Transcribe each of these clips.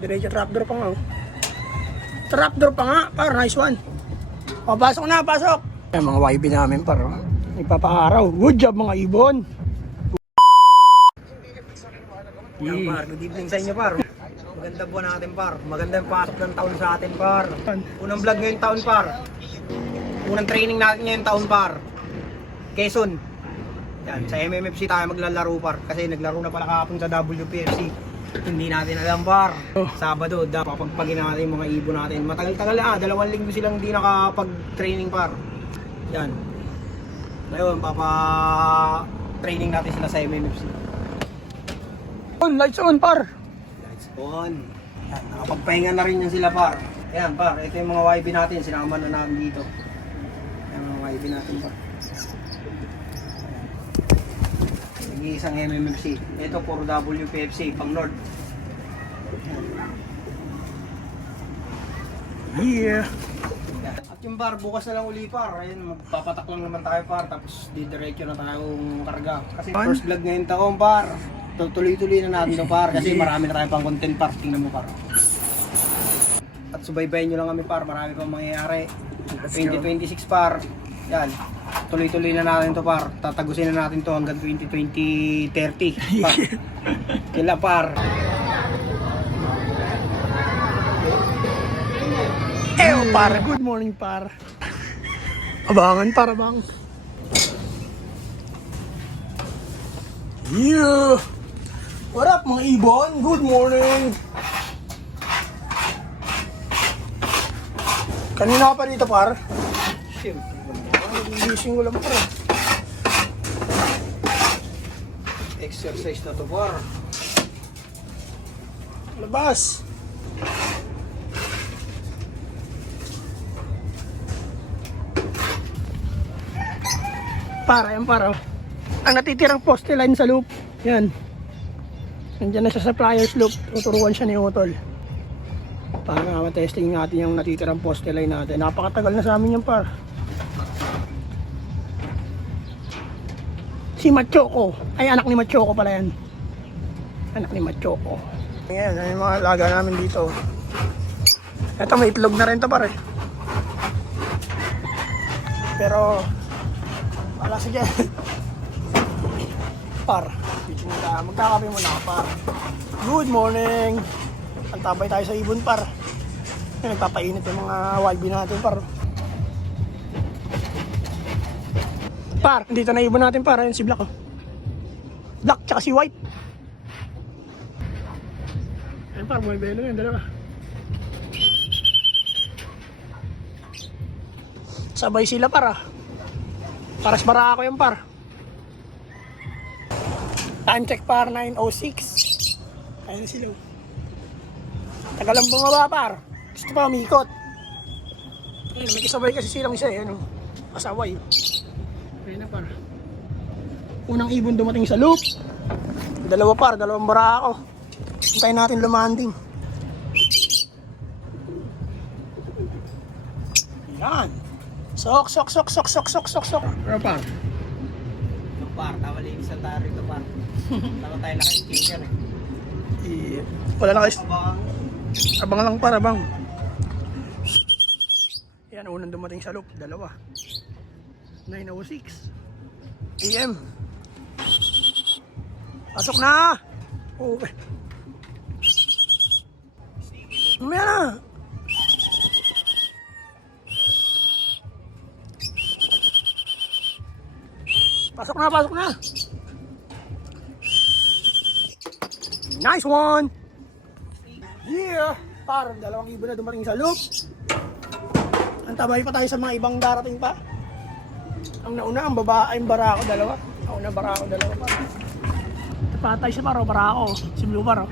Diretso trapdoor pa nga. Trapdoor pa nga, par, nice one. O, pasok na, pasok. Ayan, mga YB namin, par. Nagpapaaraw. Good job, mga ibon. Yan par, good evening sa inyo par. Maganda buwan natin par. Maganda yung pasok ng taon sa atin par. Unang vlog ngayong taon par. Unang training natin ngayong taon par. Quezon. Yan, sa MMFC tayo maglalaro par. Kasi naglaro na pala kahapon sa WPFC. Hindi natin alam par. Sabado, papagpagin natin yung mga ibon natin. Matagal-tagal na, 2 linggo silang hindi nakapag-training par. Yan. Ngayon, training natin sila sa MMFC. Lights on, par. Lights on. Yan, nakapagpahinga na rin yan sila par. Ayan par, ito yung mga YB natin, sinama na namin dito. Ayan mga YB natin par. Nag-iisang MMFC. Ito puro WPFC, pang North. Yeah. At yung par, bukas na lang uli par. Ayun, magpapatak lang naman tayo par. Tapos didiretso na tayong karga. Kasi first vlog ngayon taon par. Tuloy-tuloy na natin ito par. Kasi marami na tayong pang content par. Tingnan mo par. At subaybayan nyo lang kami par. Marami pang mangyayari. 2026 par. Yan. Tuloy-tuloy na natin ito par. Tatagusin na natin to hanggang 2030 par. Kila par. Ew, par. Good morning, par. Abangan, par, abang. Yeah. What up, mga ibon? Good morning. Kanina ka pa dito, par? Siyempre. Gising ko lang, par. Exercise na to par. Labas. Para, yan para. Ang natitirang poste line sa loop. Yan. Nandiyan na siya sa pliers loop. Tuturuan siya ni Otol. Para matesting natin yung natitirang poste line natin. Napakatagal na sa amin yan par. Si Machoko. Ay, anak ni Machoko pala yan. Anak ni Machoko. Ngayon, yan yung mga alaga namin dito. Ito, may itlog na rin ito par eh. Pero wala, sige. Par, magkakape muna ka par. Good morning. Antabay tayo sa ibon par. Nagpapainit yung mga YB natin par. Par, dito na ibon natin par. Ayun si Black oh. Black tsaka si White. Ayun par, may belo yun, dalawa. Sabay sila par ah. Paras bara ako yung par. Time check par 9:06. Ayun sila. Tagal lang bumaba par. Gusto pa umikot. Ayun, may kasabay kasi silang isa eh. Ano? Pasaway. Ayun na par. Unang ibon dumating sa loop. Dalawa par, dalawang bara ako. Hintayin natin lumanding. Yan. Sok. Pero par. Ito par, tawalin isang tayo rito par. Tama tayo naka-sticker eh. Wala na guys. Abang. Abang lang para bang. Yan, unang dumating sa loop. Dalawa. 9:06 AM. Pasok na! Oh, mamaya na! Pasok na! Nice one! Yeah! Parang dalawang ibon na dumating sa loop. Antabay pa tayo sa mga ibang darating pa. Ang nauna, ang babae, ang barako, dalawa. Ang una, barako, dalawa pa. Patay si Paro, barako. Si Blue Paro.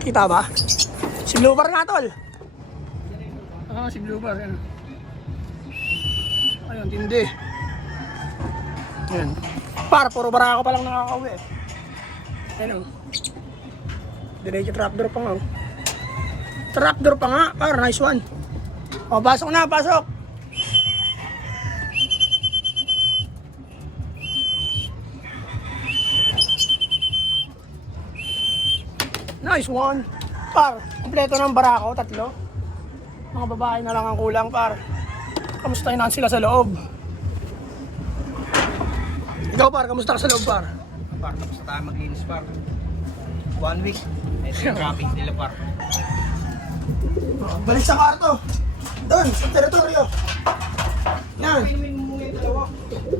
Kita ba? Si Blue Paro nga, tol. Si Blue Paro. Yan. Ayun, tindi. Yan. Puro barako pa lang nakakauwi. Yan o. Diretso trapdoor pa nga. Trapdoor pa nga, par, nice one. O, pasok na, pasok. Nice one. Par, kompleto ng barako, 3. Mga babae na lang ang kulang, par. Kamustahin natin sila sa loob. Ikaw, par, kamusta ka sa loob, par? Par, tapos na tayo maglinis par. 1 week. Ito yung wrapping nila par. Balik sa kwarto. Doon, sa teritoryo. Yan. Painumin mo muna yung dalawa.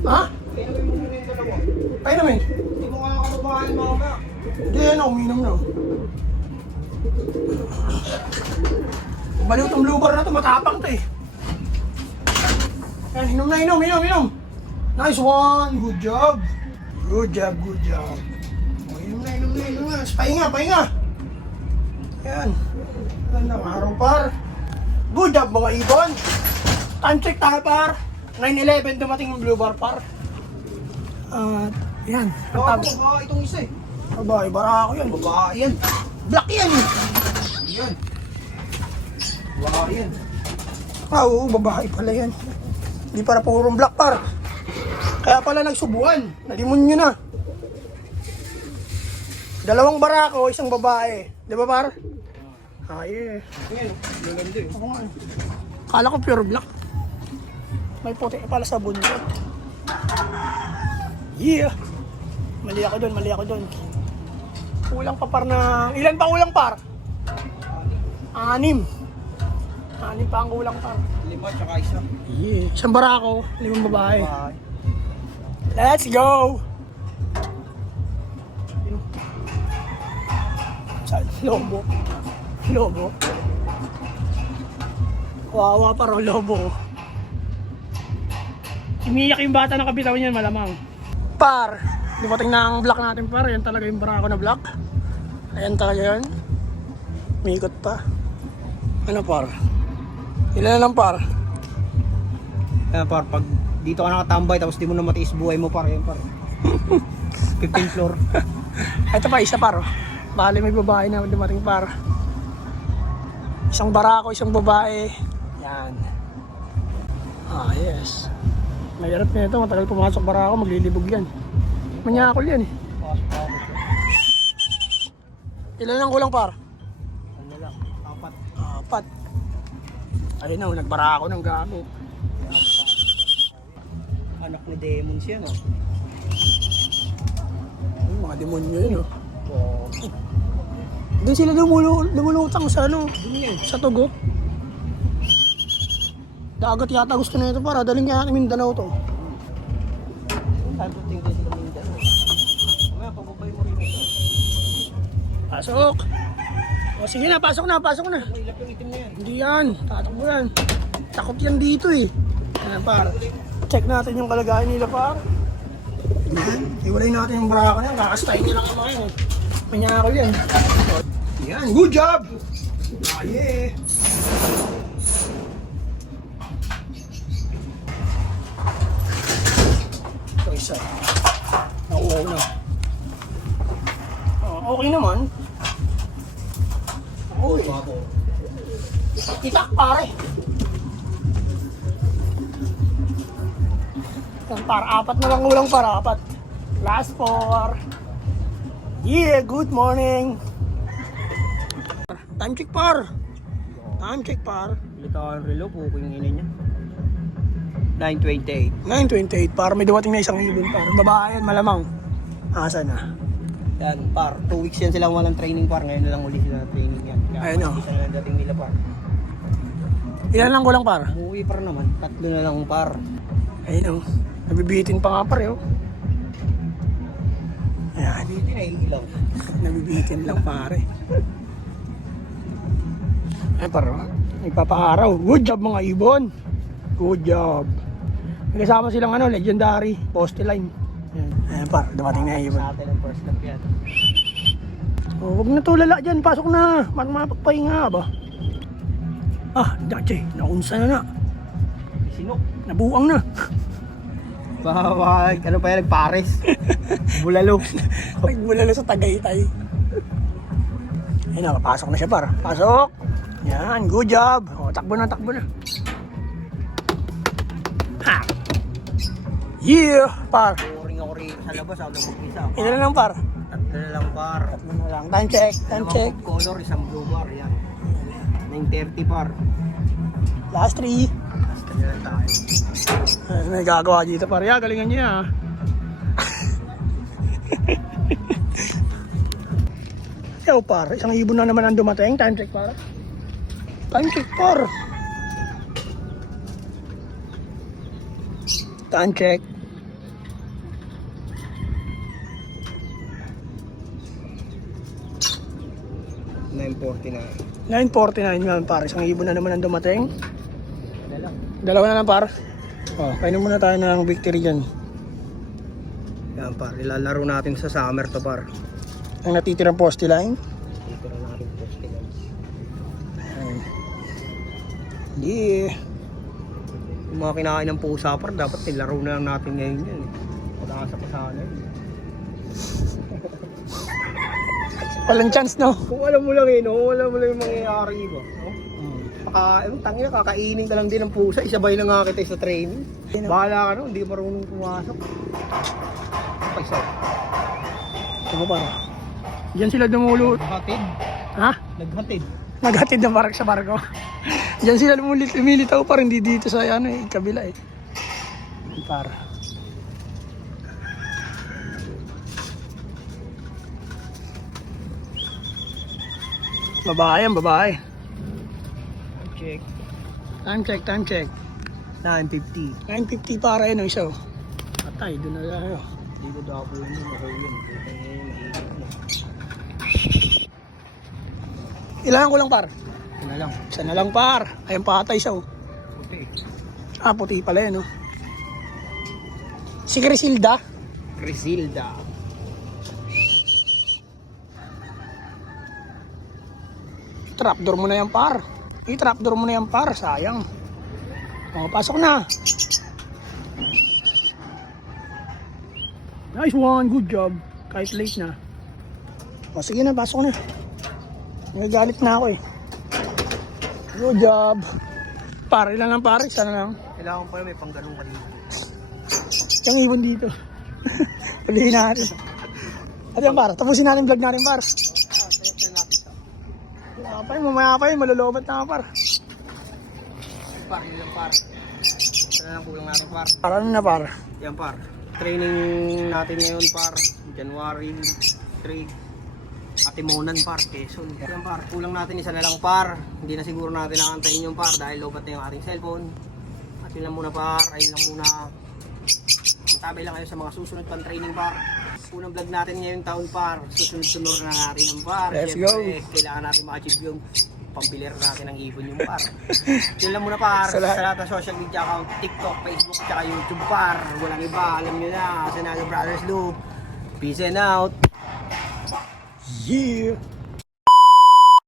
Ha? Painumin mo muna yung dalawa. Painumin. Hindi mo nga kababahan mamaya. Hindi, ano, uminom na. Baliw tong blue bar na to, matapang to eh. Yan, inom na, inom. Nice one, good job. Good job. Oh, inom na. Pahinga. Yan. Gandang araw, par. Good job, mga ibon. Time check tayo, par. 9:11 dumating yung blue bar, par. Yan. Ang Babae tabo. itong isa eh. Babae, barako yan. Babae yan. Black yan. Yan. Babae yan. Oo, babae pala yan. Hindi para purong black, par. Kaya pala nagsubuan. Nalimun nyo na. 2 barako, 1 babae. Di ba, par? Ay, Yan. Maganda eh. ako nga. Kala ko pure black. May puti pala sa buntot. Yeah! Mali ako doon. Kulang pa par na... Ilan pa kulang, par? 6. 6 pa ang kulang, par. 5 tsaka 1. Yeah. 1 barako, 5 babae. Babae. Let's go! Saan? Lobo. Kawawa pa raw lobo. Umiyak yung bata na kabitawan niyan, malamang. Par! Dumating na ang block natin, par. Yan talaga yung barako na block. Ayan talaga yun. Umikot pa. Ano, par? Ilan na lang, par? Kaya par, pag dito ka nakatambay tapos di mo na matiis buhay mo par, yan par. 15th floor. Ito pa, isa par. Bali may babae na dumating, par. 1 barako, 1 babae. Yan. Yes. Mahirap na ito, matagal pumasok barako, maglilibog yan. Manyakol yan eh. Ilan lang kulang, par? Ano lang, 4. Ayun na, nagbarako ng gago. 4. Anak ni Demons yan oh. Ay, mga demonyo yun, oh. Oh. Doon sila lumulutang sa ano, Dumi yan. sa tugo. Dagat yata gusto na ito, para daling kaya natin Mindanao to. Time to think din sila Mindanao. Mamaya, pababay mo rin ito. Pasok! O sige na, pasok na. Ilap yung itim na yan. Hindi yan, tatakbo yan. Takot yan dito eh. Ayan, par. Check natin yung kalagayan nila, par. Yan, iwalay natin yung barako na yan. Kakastay nila lang mga yun. Manyakol yan. Yan, good job! Ah, yeah! Ito isa. Nauuhaw na. Oh, okay naman. Uy, Babo. itak pare. Yan, par, 4 na lang kulang, para 4. Last 4. Yeah, good morning. Time check, par. Pilita ka ng relo, puko yung ina niya. 9:28. 9:28, par. May dumating na 1 ibon, par. Babae yan, malamang. Asa na? Yan, par. 2 weeks yan sila walang training par. Ngayon na lang uli sila ng training yan. Kaya Ayun, oh. isa na lang dating nila par. Ilan lang kulang, par? Umuwi par naman. 3 na lang par. Ayun, oh. Nabibitin pa nga, par, oh. Ayan. Hindi na ilaw. Nabibitin lang, pare. Ay, par, oh. Nagpapaaraw. Good job, mga ibon. Good job. May kasama silang ano, legendary poste line. Ayan, par, dumating na yung ibon. Sa atin ang first step yan. Oh, huwag na tulala dyan, pasok na. Mapagpahinga ba? Ah, Dache, naunsa na na. Sinok. Nabuang na. Bawag. Ano pa yan? Nagpares. Bulalo. Nagbulalo sa Tagaytay. Ayun na, pasok na siya, par. Pasok. Yan, good job. O, takbo na. Ha! Yeah, par. Kuring ako rin sa labas. Ako mag-isa. Ilan na lang, par? 3. Ito na lang par. Tatlo na lang. Time check, time check. Dalawang color, isang blue bar. Yan. 930 par. Last 3. Basta na lang tayo. May gagawa dito par. Ya, galingan niya. Yo par, isang ibon na naman ang dumating. Time check par. Time check par. Time check. $9.49. 9.49 nga par. Isang ibon na naman ang dumating. Dala. Dalawa na lang par. Oh, kainom muna tayo ng victory dyan. Yan par, ilalaro natin sa summer to par. Ang natitirang poste line. Dito na natin poste guys. Ayun. Hindi eh. Yung mga kinakain ng pusa par, dapat nilaro na lang natin ngayon yan. Pag-asa pa sana yun. Walang chance no? Kung alam mo lang eh, no? Alam mo lang yung mangyayari ba? No? Tangina, kakainin ka lang din ng pusa, isabay na nga kita sa training. Bahala ka no, hindi marunong pumasok. Paisa. Ano para? Diyan sila dumulot. Naghatid. Ha? Naghatid. Naghatid ng barak sa barko. Diyan sila lumilitaw pa rin, hindi dito sa ano eh, kabila eh. Para. Babae yan, babae. Check. Time check, time check. 950. 9.50 para yun ang isa. Patay, doon na tayo. Hindi ko daw po yun, mahulin. Buti ngayon, mahigit na. Ilan ko lang par? Ito na lang. Isa na lang par. Ayun patay siya oh. Puti. Ah, puti pala yun oh. Si Crisilda. Crisilda. Trapdoor mo na yan par. I-trapdoor mo na yan par. Sayang. O, pasok na. Nice one. Good job. Kahit late na. O, sige na. Pasok na. Nagagalit na ako eh. Good job. Par, ilan lang par? Isa na lang. Kailangan pa may pangganong kanina. Yung ibon dito. Ulihin natin. At yan par. Tapusin natin vlog natin par. Mamaya pa yun, malulubat na par. Par, yun lang par. Ito na lang kulang natin par. Para ano na par? Yan par. Training natin ngayon par. January 3. Atimonan par, Quezon. Yan par. Kulang natin isa na lang par. Hindi na siguro natin nakantayin yung par dahil lobat na yung ating cellphone. At yun lang muna par. Ayun lang muna. Magtabay lang kayo sa mga susunod pang training par. Unang vlog natin ngayong taon par. Susunod-sunod na natin yung par. Let's Siyempre, go. kailangan natin ma-achieve yung pambilir natin ng ibon yung par. Yun lang muna par. Sa Sa lahat. lahat ng social media account, TikTok, Facebook, tsaka YouTube par. Walang iba, alam nyo na. Sinaga Brothers Loop. Peace and out. Yeah!